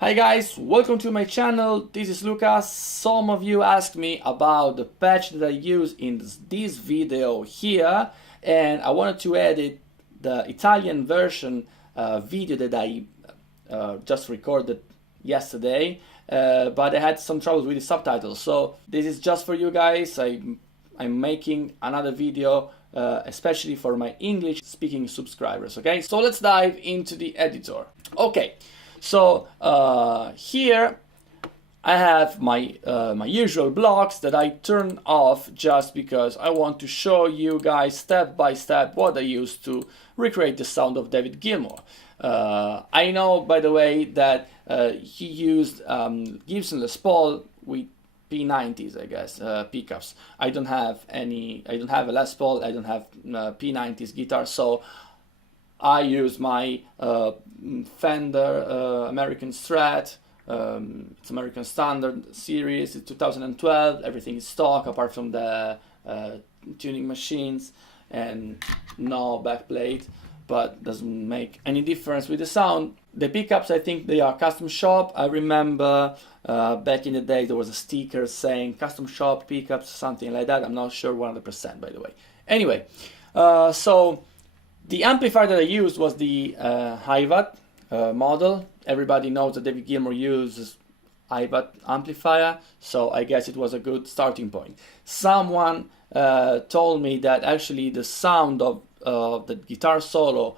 Hi guys, welcome to my channel. This is Lucas. Some of you asked me about the patch that I use in this video here, and I wanted to edit the Italian version video that I just recorded yesterday, but I had some troubles with the subtitles. So this is just for you guys. I'm making another video especially for my English speaking subscribers. Okay, so let's dive into the editor. Okay. So here I have my my usual blocks that I turn off just because I want to show you guys step by step what I used to recreate the sound of David Gilmour. I know, by the way, that he used Gibson Les Paul with P90s, I guess, pickups. I don't have any. I don't have a Les Paul. I don't have P90s guitar, so I use my Fender American Strat. It's American Standard series. It's 2012. Everything is stock apart from the tuning machines and no backplate, but doesn't make any difference with the sound. The pickups, I think they are custom shop. I remember back in the day there was a sticker saying custom shop pickups, something like that. I'm not sure 100%, by the way. Anyway, so the amplifier that I used was the Hivat model. Everybody knows that David Gilmour uses Hivat amplifier, so I guess it was a good starting point. Someone told me that actually the sound of the guitar solo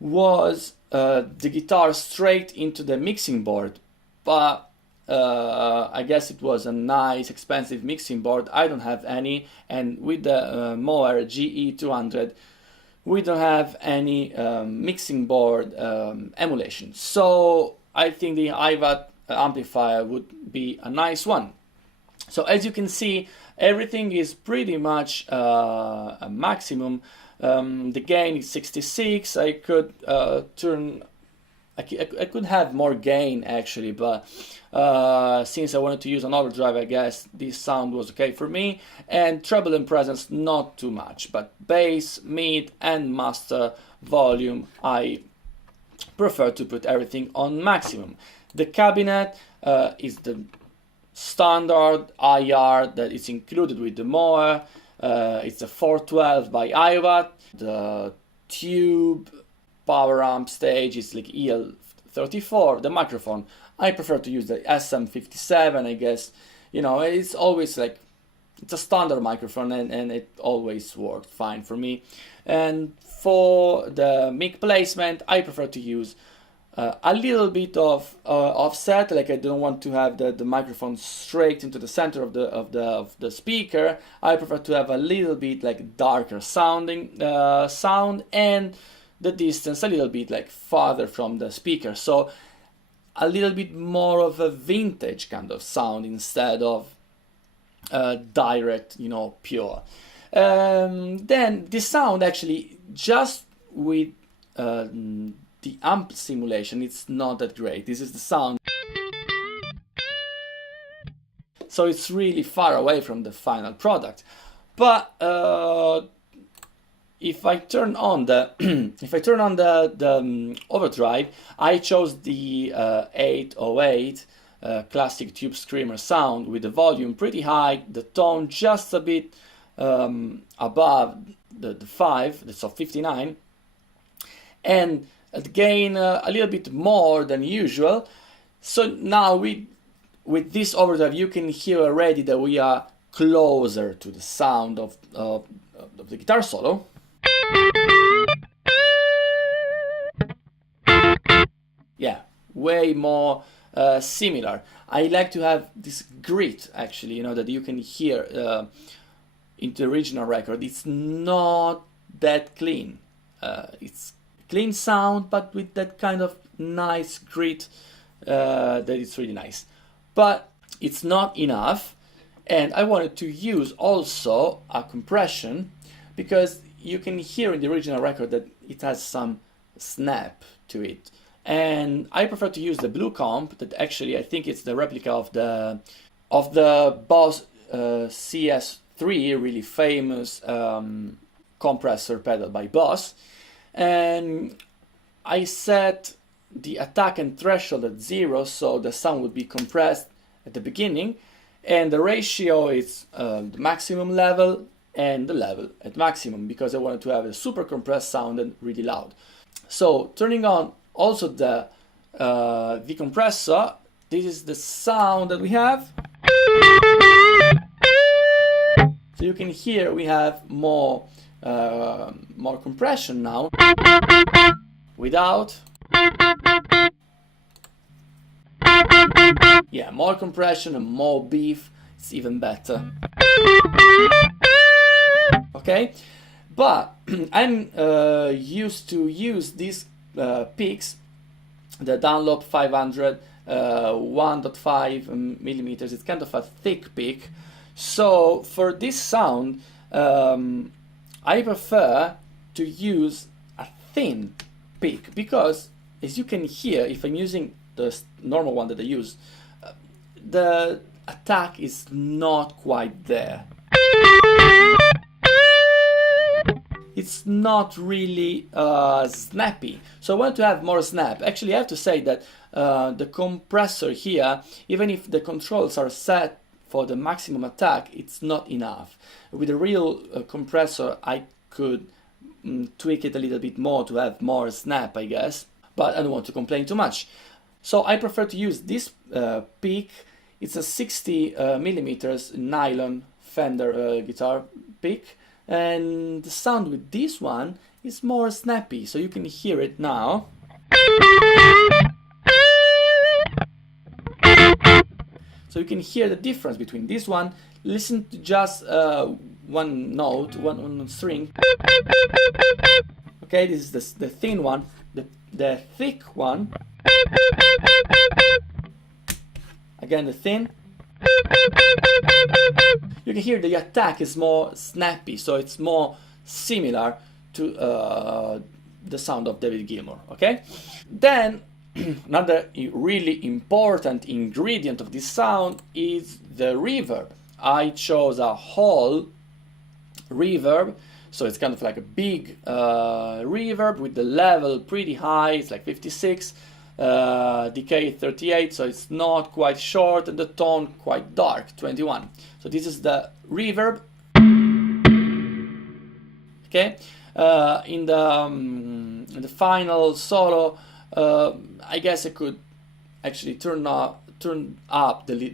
was the guitar straight into the mixing board, but I guess it was a nice expensive mixing board. I don't have any, and with the MOOER GE200 we don't have any mixing board emulation, so I think the Hivat amplifier would be a nice one. So as you can see, everything is pretty much a maximum. The gain is 66. I could I could have more gain actually, but since I wanted to use an overdrive, I guess this sound was okay for me. And treble and presence, not too much, but bass, mid, and master volume, I prefer to put everything on maximum. The cabinet is the standard IR that is included with the MOOER. It's a 412 by Hivat. The tube power amp stage is like EL34. The microphone, I prefer to use the SM57. I guess, you know, it's always like, it's a standard microphone, and it always worked fine for me. And for the mic placement, I prefer to use a little bit of offset. Like, I don't want to have the microphone straight into the center of the speaker. I prefer to have a little bit like darker sounding sound, and the distance a little bit like farther from the speaker, so a little bit more of a vintage kind of sound instead of direct, you know, pure. Then the sound actually, just with the amp simulation, it's not that great. This is the sound, so it's really far away from the final product. But if I turn on the overdrive, I chose the 808 classic tube screamer sound with the volume pretty high, the tone just a bit above the 5, so 59, and the gain a little bit more than usual. So now with this overdrive, you can hear already that we are closer to the sound of the guitar solo. Yeah, way more similar. I like to have this grit, actually, you know, that you can hear in the original record. It's not that clean. It's clean sound, but with that kind of nice grit that is really nice. But it's not enough, and I wanted to use also a compression, because you can hear in the original record that it has some snap to it, and I prefer to use the Blue Comp, that actually I think it's the replica of the Boss CS3, really famous compressor pedal by Boss. And I set the attack and threshold at 0, so the sound would be compressed at the beginning, and the ratio is the maximum level and the level at maximum, because I wanted to have a super compressed sound and really loud. So turning on also the compressor, this is the sound that we have. So you can hear we have more compression now. Without, yeah, more compression and more beef. It's even better. Okay, but I'm used to use these peaks, the Dunlop 500 1.5 millimeters. It's kind of a thick peak. So for this sound, I prefer to use a thin peak, because as you can hear, if I'm using the normal one that I use, the attack is not quite there. It's not really snappy, so I want to have more snap. Actually, I have to say that the compressor here, even if the controls are set for the maximum attack, it's not enough. With a real compressor, I could tweak it a little bit more to have more snap, I guess, but I don't want to complain too much. So I prefer to use this peak. It's a 60 millimeters nylon Fender guitar pick, and the sound with this one is more snappy, so you can hear it now. So you can hear the difference between this one. Listen to just one note, one string. Okay, this is the thin one. The thick one. Again, the thin. You can hear the attack is more snappy, so it's more similar to the sound of David Gilmour. Okay, then another really important ingredient of this sound is the reverb. I chose a Hall reverb, so it's kind of like a big reverb with the level pretty high. It's like 56, decay 38, so it's not quite short, and the tone quite dark, 21. So this is the reverb. Okay, in the final solo, I guess I could actually turn up the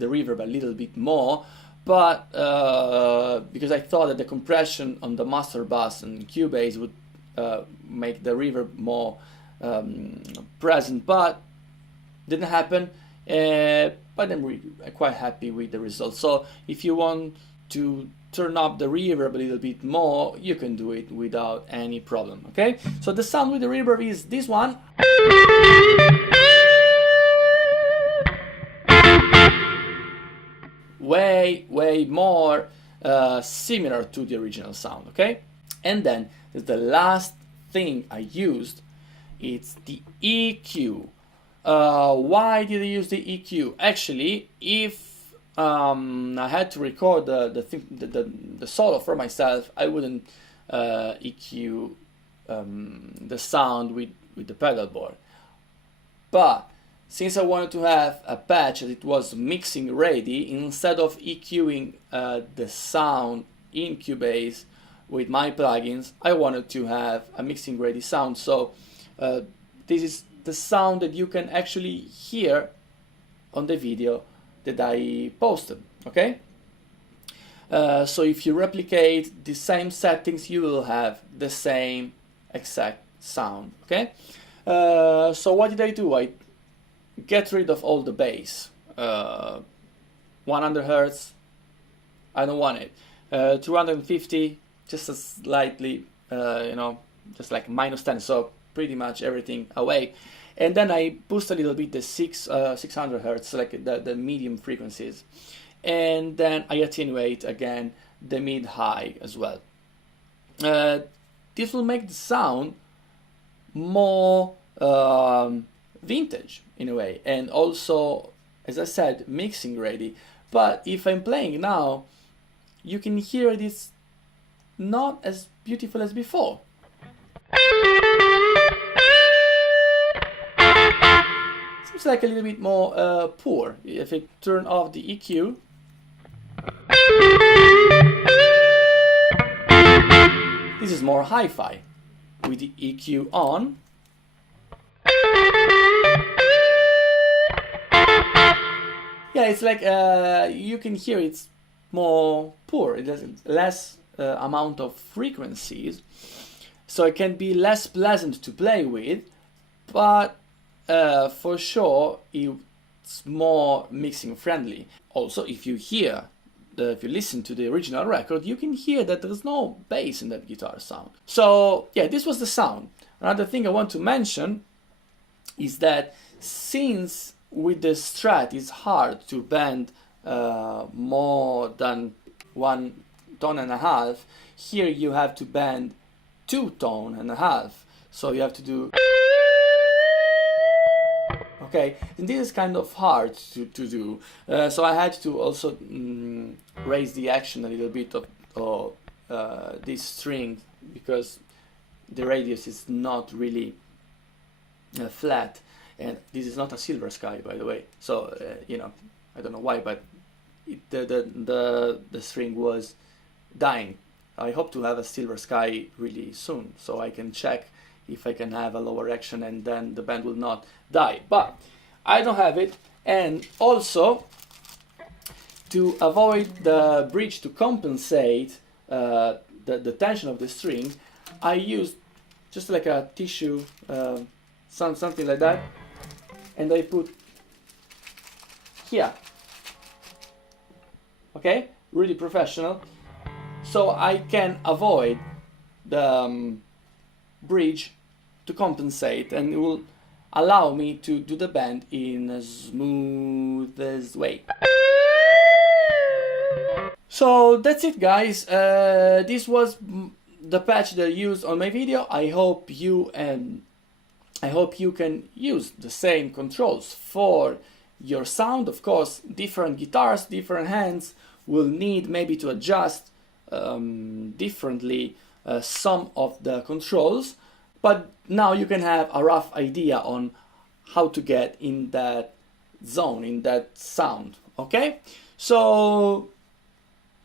reverb a little bit more, but because I thought that the compression on the master bass and Cubase would make the reverb more present, but didn't happen. But I'm quite happy with the result. So if you want to turn up the reverb a little bit more, you can do it without any problem. Okay, so the sound with the reverb is this one. Way more similar to the original sound. Okay, and then the last thing I used, it's the EQ. Why did I use the EQ? Actually, if I had to record the solo for myself, I wouldn't EQ the sound with the pedal board. But since I wanted to have a patch that it was mixing ready, instead of EQing the sound in Cubase with my plugins, I wanted to have a mixing ready sound. So this is the sound that you can actually hear on the video that I posted. Okay, so if you replicate the same settings, you will have the same exact sound. Okay, so what did I do? I get rid of all the bass. 100 Hertz, I don't want it. 250, just a slightly, just like -10, so pretty much everything away. And then I boost a little bit the 600 Hertz, like the medium frequencies. And then I attenuate again the mid-high as well. This will make the sound more vintage in a way, and also, as I said, mixing ready. But if I'm playing now, you can hear it's not as beautiful as before. looks like a little bit more poor. If I turn off the EQ, this is more hi-fi. With the EQ on, yeah, it's like you can hear it's more poor. It has less amount of frequencies, so it can be less pleasant to play with, but for sure it's more mixing friendly. Also, if you listen to the original record, you can hear that there's no bass in that guitar sound. So yeah, this was the sound. Another thing I want to mention is that since with the Strat it's hard to bend more than 1.5 tones, here you have to bend 2.5 tones. So you have to do, okay, and this is kind of hard to do. So I had to also raise the action a little bit of this string, because the radius is not really flat, and this is not a Silver Sky, by the way. So you know, I don't know why, but the string was dying. I hope to have a Silver Sky really soon, so I can check if I can have a lower action and then the band will not die. But I don't have it, and also to avoid the bridge to compensate the tension of the string, I used just like a tissue, something like that, and I put here. Okay, really professional, so I can avoid the bridge to compensate, and it will allow me to do the bend in the smoothest way. So that's it, guys. This was the patch that I used on my video. I hope you can use the same controls for your sound. Of course, different guitars, different hands will need maybe to adjust differently some of the controls, but now you can have a rough idea on how to get in that zone, in that sound. Okay, so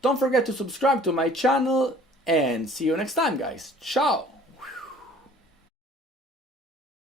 don't forget to subscribe to my channel, and see you next time, guys. Ciao.